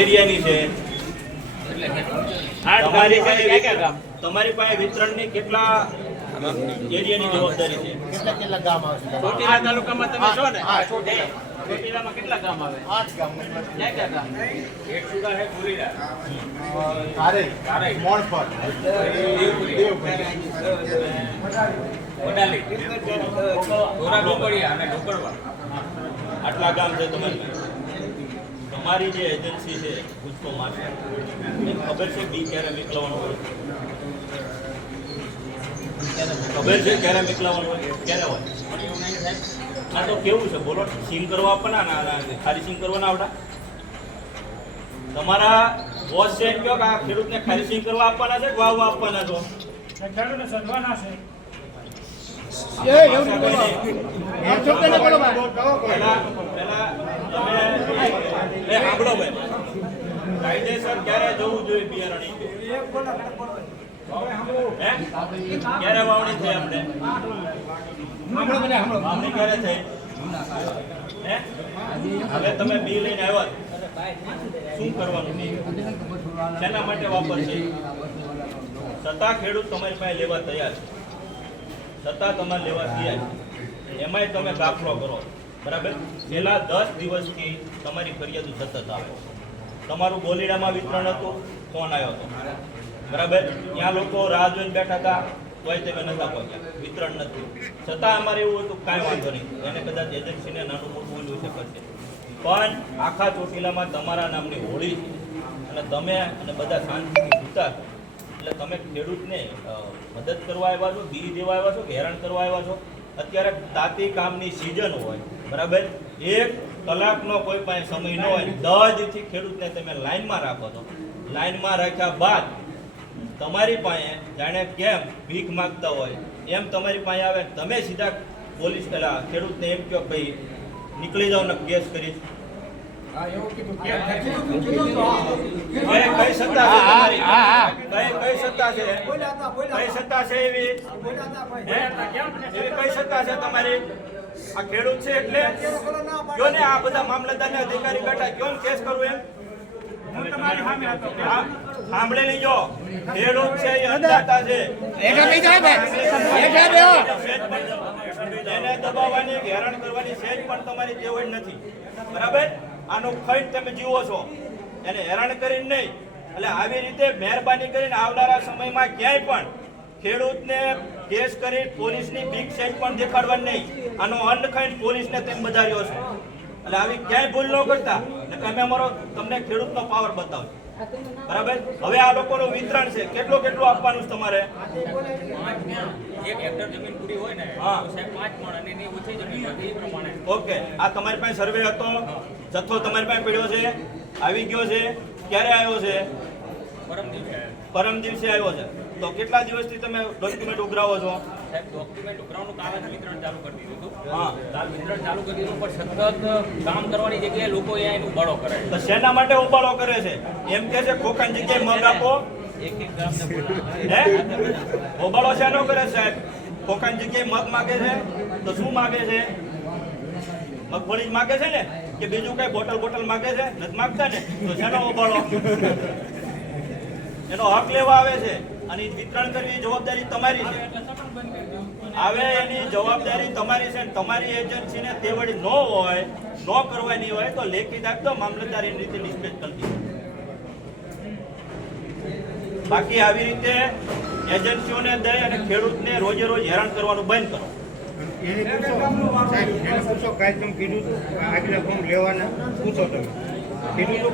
એરિયાની છે તમારી પાસે વિતરણની કેટલા એરિયાની જવાબદારી છે? કેટલા ગામ આવશે? ચોટીલા તાલુકામાં તમે છો ને? હા, ચોટીલા. ચોટીલામાં કેટલા ગામ આવે? 8 ગામ. ક્યાં ક્યાં ગામ? એકસુડા છે, પુરીડા, કારેઈ, મોણપર, દેવપુરી, વડાલી, ધોરા ડોકડિયા અને ઢોકળવા. આટલા ગામ છે તમારી પાસે. તમારી જે એજન્સી છે ગુસ્સો માટે એ ખબર છે બી ક્યારે મોકલવાનું હોય? ખબર છે ક્યારે મોકલવાનું હોય? ક્યારે હોય? આ તો કેવું છે બોલો? સિંગ કરવા આપવાના ના ખાલી સિંગ કરવાના આવડા? તમારા બોસ છે એમ કહો કે આ ખેડૂતને ખાલી સિંગ કરવા આપવાના છે કે વાવવા આપવાના છો? ખેડૂતને સદવાના છે. કાયદેસર ક્યારે જવું જોઈએ બિયારણ? ક્યારે વાવણી થઈ? આપણે વાવણી ક્યારે થઈ? હવે તમે બી લઈને આવ્યા, શું કરવાનું? બી શેના માટે વાપરશે? છતાં ખેડૂત તમારી પાસે લેવા તૈયાર છે, છતાં તમારે લેવા તૈયાર છે. એમાંય તમે દાખલો કરો, બરાબર? છેલ્લા 10 દિવસથી તમારી ફરિયાદો સતત આવે. તમારું બોલીડામાં વિતરણ હતું, ફોન આવ્યો હતો, બરાબર? ત્યાં લોકો રાહ જોઈને બેઠા હતા, તોય તમે નતા પહોંચ્યા, વિતરણ નથી. છતાં અમારે એવું હતું કાંઈ વાંધો નહીં, એને કદાચ એજન્સીને નાનું મોટું ઓલું છે કરશે, પણ આખા ચોટીલામાં તમારા નામની હોળી છે અને તમે અને બધા શાંતિથી ઉતાર. એટલે તમે ખેડૂતને મદદ કરવા આવ્યા છો, બી દેવા આવ્યા છો કે હેરાન કરવા આવ્યા છો? અત્યારે તાતી કામની સિઝન હોય, બરાબર? 1 કલાકનો કોઈ પાસે સમય ન હોય, 10 દિવસથી ખેડૂતને તમે લાઈનમાં રાખો છો. લાઈનમાં રાખ્યા બાદ તમારી પાસે જાણે કેમ ભીખ માગતા હોય એમ તમારી પાસે આવે, તમે સીધા પોલીસ પેલા ખેડૂતને એમ કહો ભાઈ નીકળી જાઓ ને કેસ કરીશ. કઈ સત્તા છે તમારી? કઈ સત્તા છે? કઈ સત્તા છે એવી? એવી કઈ સત્તા છે તમારી? આ ખેડૂત છે એટલે કયો ને, આ બધા મામલતદારને અધિકારી બેઠા કયો ને કેસ કરવું એમ? સાંભળી લીજો, ખેડૂત છે એ અન્નદાતા છે, એને દબાવવાની હેરાન કરવાની સેજ પણ તમારી જેવડ નથી, બરાબર? આનું ખંડ તમે જીવો છો, એને હેરાન કરીને નહીં. એટલે આવી રીતે મહેરબાની કરીને આવનારા સમયમાં ક્યાંય પણ ખેડૂતને કેસ કરી પોલીસની બીક સેજ પણ દેખાડવાની નહીં. આનો અંડખંડ પોલીસને તેમ બધાર્યો છે. એટલે આવી ક્યાંય ભૂલ ન કરતા, અમે અમારો તમને ખેડૂતનો પાવર બતાવજો, બરાબર? હવે આ લોકોનું વિતરણ છે, કેટલું આપવાનું છે તમારે? 1 હેક્ટર જમીન પૂરી હોય ને, હા, 5 મણ અને એની ઓછી જમીન હોય એ પ્રમાણે. ઓકે, આ તમારી પાસે સર્વે હતો, જથ્થો તમારી પાસે પડ્યો છે, આવી ગયો છે, ક્યારે આવ્યો છે? પરમ દિવસે આવ્યો છે. તો કેટલા દિવસથી તમે ડોક્યુમેન્ટ ઉઘરાવો છો? સાહેબ, ડોક્યુમેન્ટ ઉઘરાવવાનું કામ જ વિતરણ ચાલુ કરી દીધું હતું. હા, કાલ વિતરણ ચાલુ કરી દીધું, પણ સતત કામ કરવાની જગ્યાએ લોકો અહીંયા ઉબાડો કરે છે. તો શેના માટે ઉબાડો કરે છે? એમ કે છે ખોખાની જગ્યાએ મગ આપો. એક ગામને હે, ઉબાડો શેનો કરે સાહેબ? ખોખાની જગ્યાએ મગ માગે છે તો શું માગે છે? મગફળી જ માગે છે ને, કે બીજું કઈ બોટલ માગે છે? નથી માગતા ને, તો શેનો ઉબાડો? એનો હક લેવા આવે છે અને વિતરણ કરવી જવાબદારી તમારી છે. હવે એની જવાબદારી તમારી છે. તમારી એજન્સીને તે વળી ન હોય, ન કરવાની હોય તો લેખિત આપતો, મામલતદાર એની રીતે ડિસ્પેચ કરી દે. બાકી આવી રીતે એજન્સીઓને દઈ અને ખેડૂતને રોજે રોજ હેરાન કરવાનું બંધ કરો. પૂછો કાંઈ તમે કીધું આગલા ફોર્મ લેવાના પૂછો તમે કીધું.